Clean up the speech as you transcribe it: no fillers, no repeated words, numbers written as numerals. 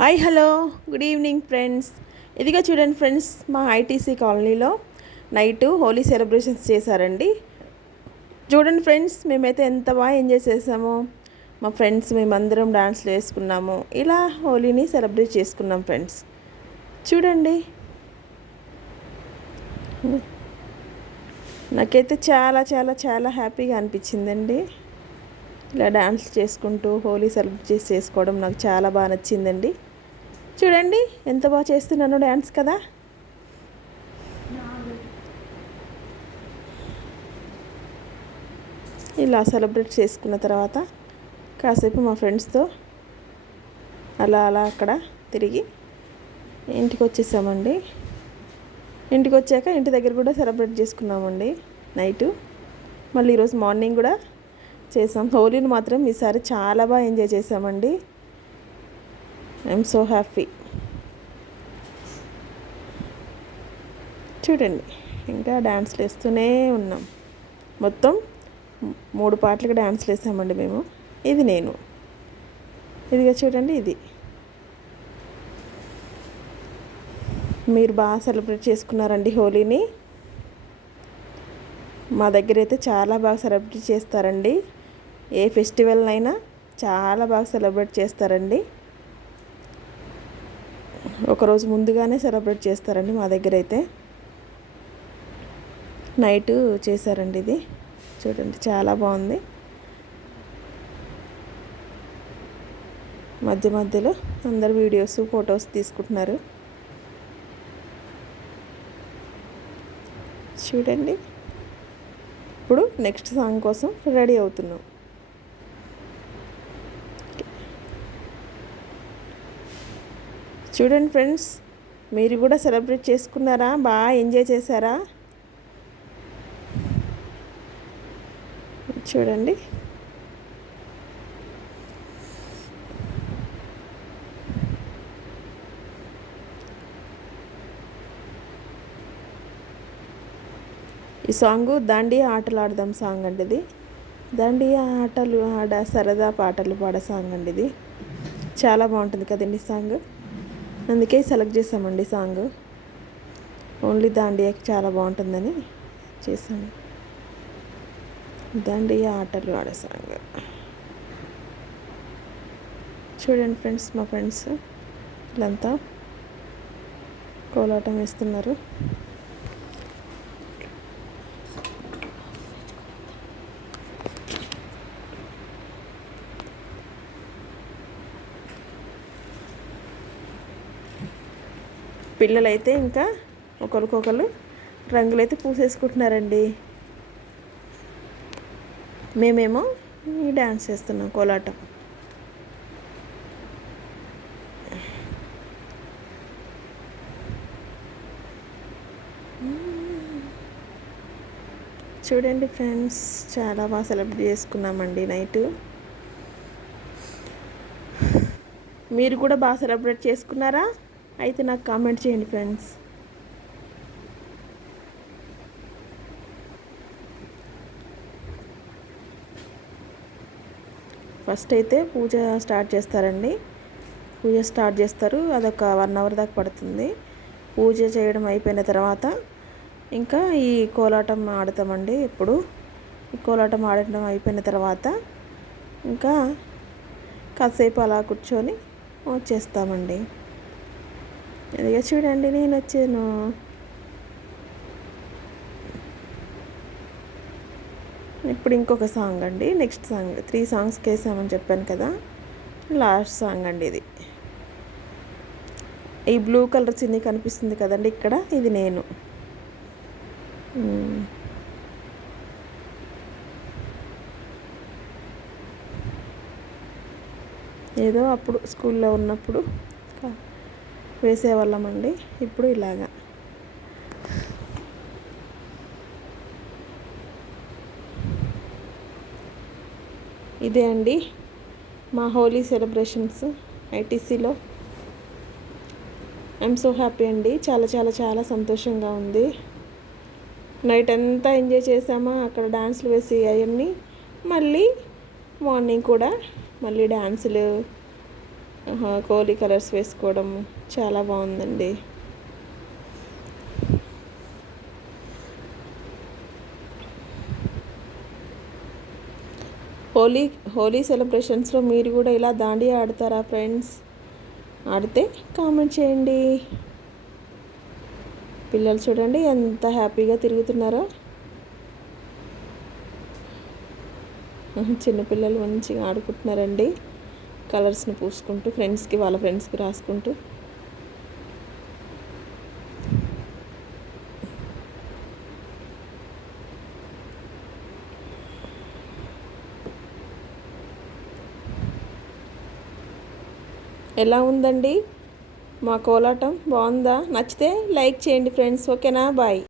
Hi hello good evening friends. ఇదిగో చూడండి friends, మా ఐటీసీ కాలనీలో నైట్ హోలీ సెలబ్రేషన్స్ చేశారండి. చూడండి ఫ్రెండ్స్, మేమైతే ఎంత బాగా ఎంజాయ్ చేసామో. మా ఫ్రెండ్స్ మేమందరం డాన్స్లు వేసుకున్నాము. ఇలా హోలీని సెలబ్రేట్ చేసుకున్నాం ఫ్రెండ్స్. చూడండి, నాకైతే చాలా చాలా చాలా హ్యాపీగా అనిపించిందండి. ఇలా డాన్స్ చేసుకుంటూ హోలీ సెలబ్రేట్ చేసుకోవడం నాకు చాలా బాగా నచ్చిందండి. చూడండి ఎంత బాగా చేస్తున్నాను డ్యాన్స్ కదా. ఇలా సెలబ్రేట్ చేసుకున్న తర్వాత కాసేపు మా ఫ్రెండ్స్తో అలా అలా అక్కడ తిరిగి ఇంటికి వచ్చేసామండి. ఇంటికి వచ్చాక ఇంటి దగ్గర కూడా సెలబ్రేట్ చేసుకున్నామండి నైటు. మళ్ళీ ఈరోజు మార్నింగ్ కూడా చేసాం. హోలీని మాత్రం ఈసారి చాలా బాగా ఎంజాయ్ చేసామండి. I'm so happy. చూడండి, ఇంకా డ్యాన్స్లు వేస్తూనే ఉన్నాం. మొత్తం 3 పాటలకు డ్యాన్స్లు వేసామండి మేము. ఇది నేను, ఇదిగా చూడండి. ఇది మీరు బాగా సెలబ్రేట్ చేసుకున్నారండి హోలీని. మా దగ్గర అయితే చాలా బాగా సెలబ్రేట్ చేస్తారండి. ఏ ఫెస్టివల్ అయినా చాలా బాగా సెలబ్రేట్ చేస్తారండి. ఒకరోజు ముందుగానే సెలబ్రేట్ చేస్తారండి మా దగ్గర అయితే. నైట్ చేశారండి ఇది. చూడండి చాలా బాగుంది. మధ్య మధ్యలో అందరు వీడియోస్ ఫొటోస్ తీసుకుంటున్నారు. చూడండి, ఇప్పుడు నెక్స్ట్ సాంగ్ కోసం రెడీ అవుతున్నాం. చూడండి ఫ్రెండ్స్, మీరు కూడా సెలబ్రేట్ చేసుకున్నారా? బాగా ఎంజాయ్ చేశారా? చూడండి, ఈ సాంగు దాండియా ఆటలు ఆడదాం సాంగ్ అండి. ఇది దాండియా ఆటలు ఆడ సరదా పాటలు పాడ సాంగ్ అండి. ఇది చాలా బాగుంటుంది కదండి సాంగ్. అందుకే సెలెక్ట్ చేసామండి సాంగ్. ఓన్లీ దాండియాకి చాలా బాగుంటుందని చేసాము. దాండియా ఆటలు ఆడే సాంగ్. చూడండి ఫ్రెండ్స్, మా ఫ్రెండ్స్ వీళ్ళంతా కోలాటం వేస్తున్నారు. పిల్లలైతే ఇంకా ఒకరికొకరు రంగులైతే పూసేసుకుంటున్నారండి. మేమేమో డ్యాన్స్ చేస్తున్నాం కోలాటం. చూడండి ఫ్రెండ్స్, చాలా బాగా సెలబ్రేట్ చేసుకున్నామండి నైటు. మీరు కూడా బాగా సెలబ్రేట్ చేసుకున్నారా? అయితే నాకు కామెంట్ చేయండి ఫ్రెండ్స్. ఫస్ట్ అయితే పూజ స్టార్ట్ చేస్తారండి. పూజ స్టార్ట్ చేస్తారు. అదొక 1 అవర్ దాకా పడుతుంది. పూజ చేయడం అయిపోయిన తర్వాత ఇంకా ఈ కోలాటం ఆడతామండి. ఇప్పుడు ఈ కోలాటం ఆడటం అయిపోయిన తర్వాత ఇంకా కాసేపు అలా కూర్చొని వచ్చేస్తామండి. ఇదిగా చూడండి, నేను వచ్చాను. ఇప్పుడు ఇంకొక సాంగ్ అండి. నెక్స్ట్ సాంగ్ 3 సాంగ్స్కి వేసామని చెప్పాను కదా, లాస్ట్ సాంగ్ అండి ఇది. ఈ బ్లూ కలర్ చిన్ని కనిపిస్తుంది కదండి ఇక్కడ, ఇది నేను. ఏదో అప్పుడు స్కూల్లో ఉన్నప్పుడు వేసేవాళ్ళమండి. ఇప్పుడు ఇలాగా. ఇదే అండి మా హోలీ సెలబ్రేషన్స్ ఐటీసీలో. ఐఎమ్ సో హ్యాపీ అండి. చాలా చాలా చాలా సంతోషంగా ఉంది. నైట్ అంతా ఎంజాయ్ చేసామా అక్కడ డాన్స్లు వేసి అవన్నీ. మళ్ళీ మార్నింగ్ కూడా మళ్ళీ డాన్సులు కోలి కలర్స్ వేసుకోవడం చాలా బాగుందండి. హోలీ హోలీ సెలబ్రేషన్స్లో మీరు కూడా ఇలా దాండియా ఆడతారా ఫ్రెండ్స్? ఆడితే కామెంట్ చేయండి. పిల్లలు చూడండి ఎంత హ్యాపీగా తిరుగుతున్నారో. చిన్నపిల్లలు మంచిగా ఆడుకుంటున్నారండి, కలర్స్ని పూసుకుంటూ వాళ్ళ ఫ్రెండ్స్కి రాసుకుంటూ. ఎలా ఉందండి మా కోలాటం? బాగుందా? నచ్చితే లైక్ చేయండి ఫ్రెండ్స్. ఓకేనా? బాయ్.